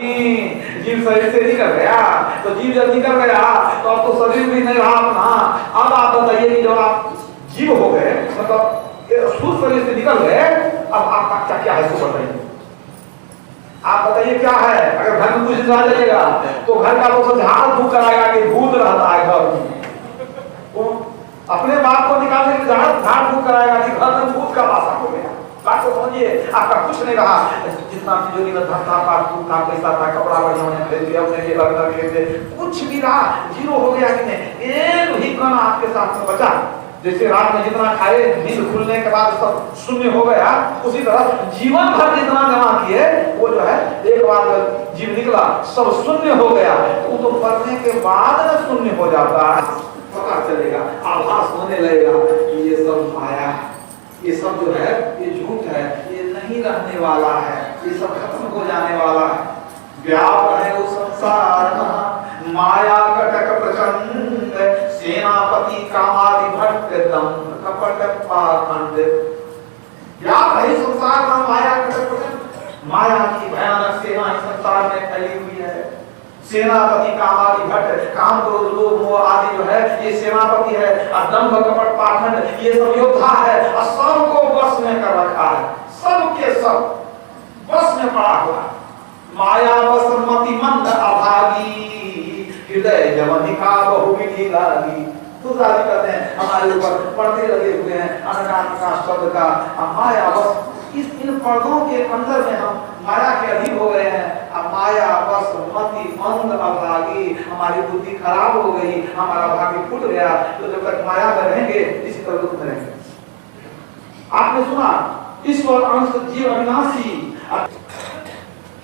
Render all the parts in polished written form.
जीव शरीर से निकल गया, तो जीव जब निकल गया तो अब तो शरीर भी नहीं रहा अपना। अब आप बताइए कि जब आप जीव हो गए, मतलब स्थूल शरीर से निकल गए, अब आपका क्या है तो बताइए। आप बताइए क्या है। अगर घर में कुछ इंसान जाएगा तो घर का लोग झाड़ फूक कराएगा कि भूत रहता है घर में, वो अपने बाप को निकालने के झाड़ फूक कराएगा कि घर में भूत का वासा हो गया। बात को समझिए, आपका कुछ नहीं रहा। जितना तिजोरी में धन था, पासबुक था, पैसा था, कपड़ा बढ़िया होने खरीद लिया, अपने लिए लग खरीदे, कुछ भी रहा, जीरो हो गया कि नहीं। एक भी कण आपके साथ में बचा। जैसे रात में जितना खाए, नींद खुलने के बाद सब शून्य हो गया, उसी तरह जीवन भर जितना जमा किए वो जो है एक बार जीव निकला सब शून्य हो गया। वो तो मरने के बाद शून्य हो जाता है, पता चलेगा, आभास होने लगेगा कि ये सब माया है, ये सब जो है ये झूठ है, ये नहीं रहने वाला है, ये सब खत्म हो जाने वाला है। व्याप है वो संसार माया कटक प्रचंड, सेनापति कामादि भट्ट दंभ कपट पाखंड। व्याप है संसार में माया कटक प्रचंड, माया की भयानक सेना इस संसार में फैली हुई है। सेनापति कामादि भट्ट, काम क्रोध लोभ मोह आदि जो है ये सेनापति है, और दंभ कपट पाखंड ये सब योद्धा है, और सबको बस में कर रखा है, सबके सब बस में पड़ा हुआ। माया बस मति मंद अभागी, हृदय जवनिका बहुविधि लागी। तुलसीदास कहते हैं हमारे ऊपर पर्दे लगे हुए हैं अनकान शब्द का, माया बस इन पर्दों के अंदर में हम माया के अधीन हो गए हैं। अब माया बस मति मंद अभागी, हमारी बुद्धि खराब हो गई, हमारा भाग्य फूट गया। तो जब तक माया में रहेंगे इसी तरह दुख में रहेंगे। आपने सुना ईश्वर अंश जीव अविनाशी,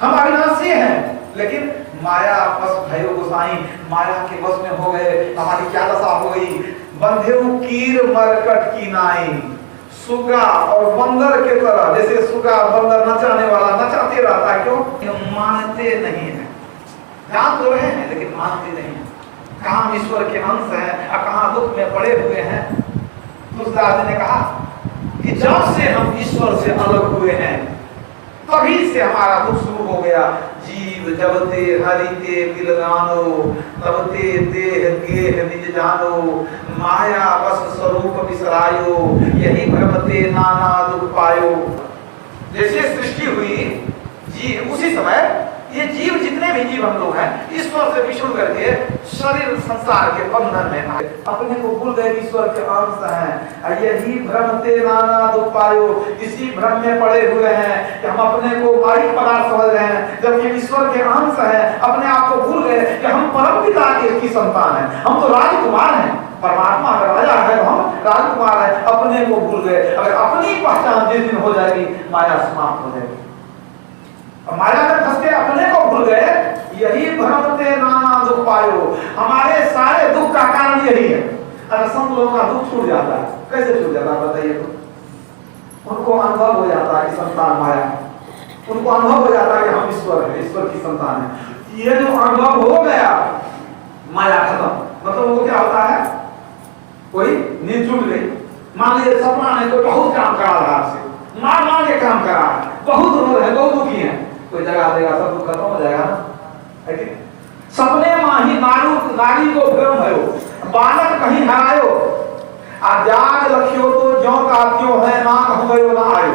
हम अविनाशी हैं, लेकिन माया बस भयो गोसाई, माया के बस में हो गए। हमारी क्या दशा हो गई, बंधे कीर मरकट की नाई, सुगा और बंदर के तरह। जैसे सुगा बंदर नचाने वाला नचाते रहता है, क्यों? मानते नहीं है, जान तो रहे हैं लेकिन मानते नहीं है। कहाँ ईश्वर के अंश है और कहाँ दुख में पड़े हुए हैं। तुलसीदास ने कहा कि जब से हम ईश्वर से अलग हुए हैं तभी से हमारा दुख शुरू हो गया। जीव जब ते हरि ते दिल गानो, तब ते देह गेह निज जानो, माया बस स्वरूप बिसरायो, यही भ्रम ते नाना दुख पायो। जैसे सृष्टि हुई जीव, उसी समय ये जीव जितने भी जीव हम लोग हैं ईश्वर से विछुड़ करके शरीर संसार के बंधन में आए, अपने को भूल गए ईश्वर के अंश हैं। यही भ्रम ते नाना दुख पायो, इसी भ्रम में पड़े हुए हैं कि हम अपने को माइक पदार्थ समझ रहे हैं, जबकि ईश्वर के अंश हैं। अपने आप को भूल गए कि हम परम पिता की संतान हैं, हम तो राजकुमार हैं। परमात्मा अगर राजा है तो हम राजकुमार हैं, अपने को भूल गए। अगर अपनी पहचान जिस दिन हो जाएगी माया समाप्त हो जाएगी। माया में फंस के अपने को भूल गए, यही भ्रम ते नाना दुख पायो। हमारे सारे दुख का कारण यही है। अगर संत लोगों का दुख छूट जाता है, कैसे छूट जाता है बताइए तो? उनको अनुभव हो जाता है कि संतान माया है, उनको अनुभव हो जाता है कि हम ईश्वर है, ईश्वर की संतान है। ये जो अनुभव हो गया माया खत्म। मतलब वो क्या होता है, कोई नींद छूट गई, मान लीजिए सपना में कोई बहुत काम करा रहा आपसे, मार के काम करा, बहुत रो रहे, बहुत दुखी है, कोई जगह देगा सब दुख खत्म हो जाएगा ना। है कि सपने माही नारी को भ्रम भयो, बालक कहीं हरायो, जाग लखियो तो ज्यों का त्यों है, ना कहूं गयो ना आयो।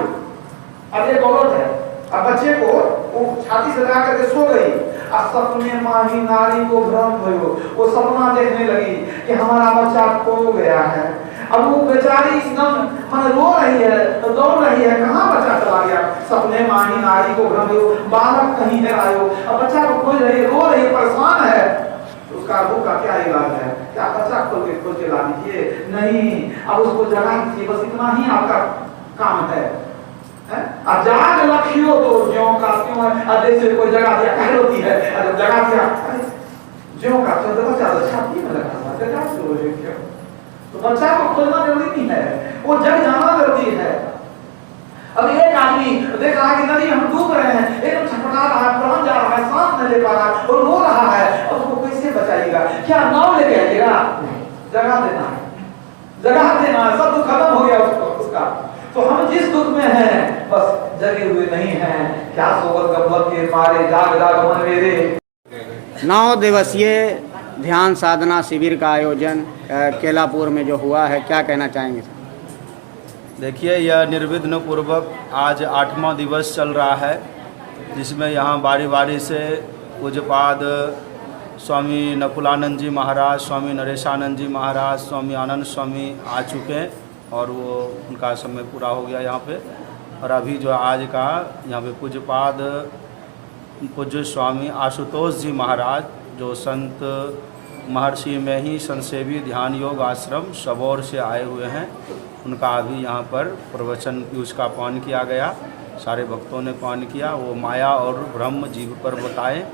अब ये गलत है। अब बच्चे को वो छाती से लगा करके सो गई, और सपने माही नारी को भ्रम भयो, वो सपना देखने लगी कि हमारा बच्चा खो गया है। अब वो बेचारी एकदम मन रो रही है, दौड़ रही है, कहाँ बच्चा चला गया। सपने माही नारी को भ्रम भयो, बालक कहीं है आयो। अब बच्चा को खोज रही है, रो रही है, परेशान है। तो उसका दुख का क्या इलाज है? क्या बच्चा खोज के ला दीजिए? नहीं, अब उसको जगा दीजिए, बस इतना ही आपका काम है। जाग लखियो तो ज्यों का त्यों है। जैसे कोई जगह दिया कह होती है, जब जगह दिया ज्यों का त्यों, बच्चा छाती में लगा हुआ जगह क्यों? तो बच्चा को खोजना जरूरी नहीं है, वो जग जाना जरूरी है। अब एक आदमी देख रहा है कि नदी हम डूब रहे हैं, एकदम छटपटा रहा है, प्राण जा रहा है, सांस नहीं ले पा रहा है, और रो रहा है, और उसको कैसे बचाइएगा? क्या नाव लेके आइएगा? जगह देना है, जगह देना है, सब दुख खत्म हो गया उसका। तो हम जिस दुख में हैं बस जगे हुए नहीं हैं, क्या सोवत गब्बर के मारे जाग जाग मन मेरे। 9 दिवसीय ध्यान साधना शिविर का आयोजन केलापुर में जो हुआ है, क्या कहना चाहेंगे सर? देखिए, यह निर्विघ्न पूर्वक आज 8वां दिवस चल रहा है, जिसमें यहाँ बारी बारी से पूज्यपाद स्वामी नकुलानंद जी महाराज, स्वामी नरेशानंद जी महाराज, स्वामी आनंद स्वामी आ चुके हैं और वो उनका समय पूरा हो गया यहाँ पे। और अभी जो आज का यहाँ पे पूज्यपाद पूज्य स्वामी आशुतोष जी महाराज, जो संत महर्षि में ही संसेवी ध्यान योग आश्रम सबौर से आए हुए हैं, उनका अभी यहाँ पर प्रवचन पीयूष का पान किया गया। सारे भक्तों ने पान किया। वो माया और ब्रह्म जीव पर बताए,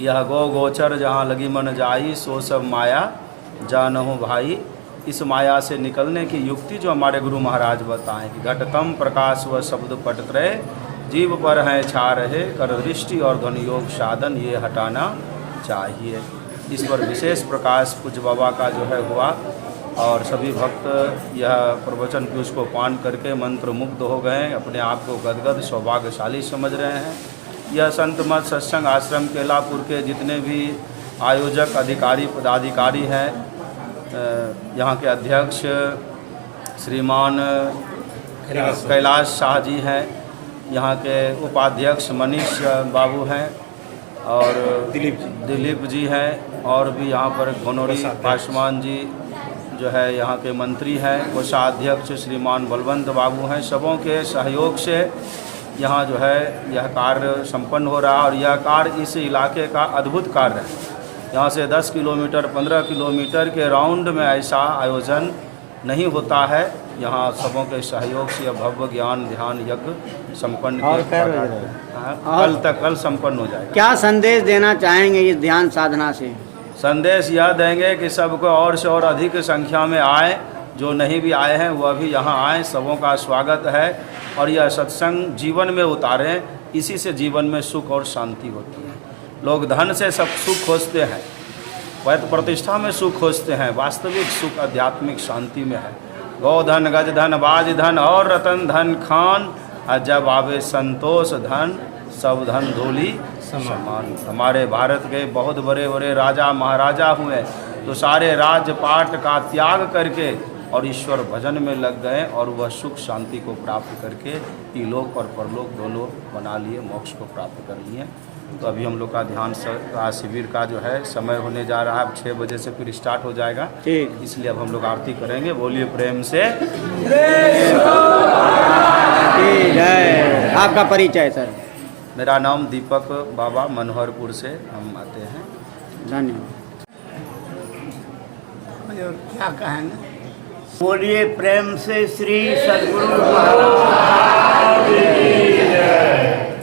यह गो गोचर जहाँ लगी मन जाई, सो सब माया जानहु भाई। इस माया से निकलने की युक्ति जो हमारे गुरु महाराज बताएं कि घटतम प्रकाश व शब्द पटत्रय, जीव पर हैं छा रहे, कर दृष्टि और ध्वनि योग साधन ये हटाना चाहिए। इस पर विशेष प्रकाश पूज्य बाबा का जो है हुआ और सभी भक्त यह प्रवचन पीयूष को पान करके मंत्र मुग्ध हो गए, अपने आप को गदगद सौभाग्यशाली समझ रहे हैं। यह संत मत सत्संग आश्रम केलापुर के जितने भी आयोजक अधिकारी पदाधिकारी हैं, यहाँ के अध्यक्ष श्रीमान कैलाश शाह जी हैं, यहाँ के उपाध्यक्ष मनीष बाबू हैं और दिलीप जी हैं, और भी यहाँ पर घनौरी पासवान जी जो है यहाँ के मंत्री हैं, कोषाध्यक्ष श्रीमान बलवंत बाबू हैं। सबों के सहयोग से यहाँ जो है यह कार्य संपन्न हो रहा है और यह कार्य इस इलाके का अद्भुत कार्य है। यहाँ से 10 किलोमीटर 15 किलोमीटर के राउंड में ऐसा आयोजन नहीं होता है। यहाँ सबों के सहयोग से यह भव्य ज्ञान ध्यान यज्ञ संपन्न कल संपन्न हो जाएगा। क्या संदेश देना चाहेंगे इस ध्यान साधना से? संदेश यह देंगे कि सबको और से और अधिक संख्या में आए, जो नहीं भी आए हैं वह भी यहाँ आएँ, सबों का स्वागत है। और यह सत्संग जीवन में उतारें, इसी से जीवन में सुख और शांति होती है। लोग धन से सब सुख खोजते हैं, वैध प्रतिष्ठा में सुख खोजते हैं, वास्तविक सुख आध्यात्मिक शांति में है। गौधन गज धन बाज धन और रतन धन खान, जब आवे संतोष धन सब धन धूली समान। हमारे भारत के बहुत बड़े बड़े राजा महाराजा हुए तो सारे राजपाट का त्याग करके और ईश्वर भजन में लग गए और वह सुख शांति को प्राप्त करके इलोक और परलोक दोनों बना लिए, मोक्ष को प्राप्त कर लिए। तो अभी हम लोग का ध्यान शिविर का जो है समय होने जा रहा है, अब 6 बजे से फिर स्टार्ट हो जाएगा, इसलिए अब हम लोग आरती करेंगे। बोलिए प्रेम से जय। आपका परिचय सर? मेरा नाम दीपक बाबा, मनोहरपुर से हम आते हैं। धन्यवाद। क्या कहेंगे? बोलिए प्रेम से श्री सद्गुरु महाराज।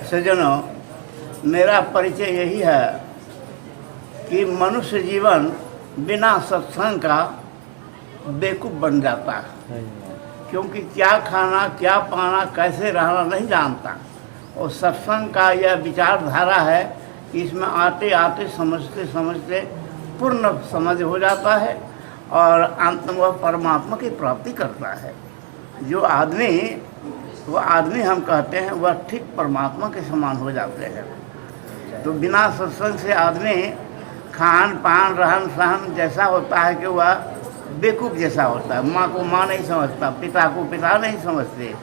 सज्जनों, मेरा परिचय यही है कि मनुष्य जीवन बिना सत्संग का बेवकूफ़ बन जाता है, क्योंकि क्या खाना क्या पाना कैसे रहना नहीं जानता। और सत्संग का यह विचारधारा है कि इसमें आते आते समझते समझते पूर्ण समझ हो जाता है और अंत में वह परमात्मा की प्राप्ति करता है। जो आदमी वह आदमी हम कहते हैं वह ठीक परमात्मा के समान हो जाते हैं। तो बिना सत्संग से आदमी खान पान रहन सहन जैसा होता है कि वह बेवकूफ़ जैसा होता है। माँ को माँ नहीं समझता, पिता को पिता नहीं समझते।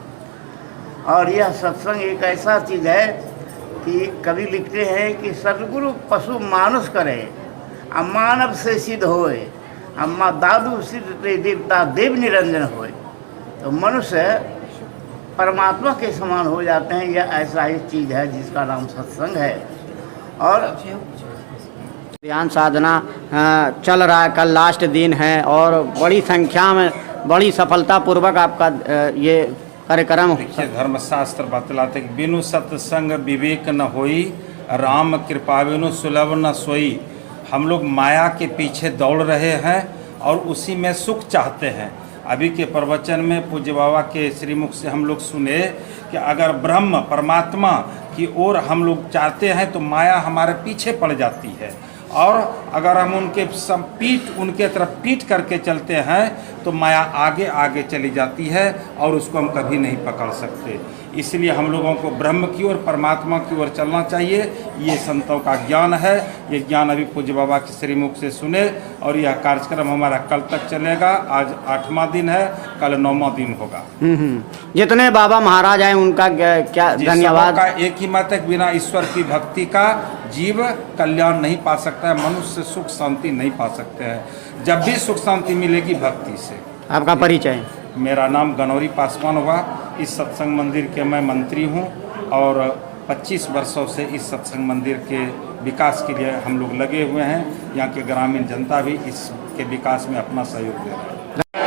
और यह सत्संग एक ऐसा चीज़ है कि कवि लिखते हैं कि सद्गुरु पशु मानुष करे, मानव से सिद्ध होए, अम्मा दादू सिद्ध ते देवता देव निरंजन होए। तो मनुष्य परमात्मा के समान हो जाते हैं। यह ऐसा ही चीज़ है जिसका नाम सत्संग है। और ध्यान साधना चल रहा है, कल लास्ट दिन है और बड़ी संख्या में बड़ी सफलतापूर्वक आपका ये कार्यक्रम। धर्मशास्त्र बतलाते कि बिनु सत्संग विवेक न होई, राम कृपा बिनु सुलभ न सोई। हम लोग माया के पीछे दौड़ रहे हैं और उसी में सुख चाहते हैं। अभी के प्रवचन में पूज्य बाबा के श्रीमुख से हम लोग सुने कि अगर ब्रह्म परमात्मा की ओर हम लोग चाहते हैं तो माया हमारे पीछे पड़ जाती है, और अगर हम उनके तरफ पीठ करके चलते हैं तो माया आगे आगे चली जाती है और उसको हम कभी नहीं पकड़ सकते। इसलिए हम लोगों को ब्रह्म की ओर, परमात्मा की ओर चलना चाहिए। ये संतों का ज्ञान है। ये ज्ञान अभी पूज्य बाबा के श्रीमुख से सुने और यह कार्यक्रम हमारा कल तक चलेगा। आज 8वां दिन है, कल 9वां दिन होगा। जितने बाबा महाराज आए उनका क्या धन्यवाद। का एक ही मत है, बिना ईश्वर की भक्ति का जीव कल्याण नहीं पा सकता है, मनुष्य सुख शांति नहीं पा सकते हैं। जब भी सुख शांति मिलेगी भक्ति से। आपका परिचय? मेरा नाम गनौरी पासवान हुआ। इस सत्संग मंदिर के मैं मंत्री हूँ और 25 वर्षों से इस सत्संग मंदिर के विकास के लिए हम लोग लगे हुए हैं। यहाँ के ग्रामीण जनता भी इसके विकास में अपना सहयोग दे रहे हैं।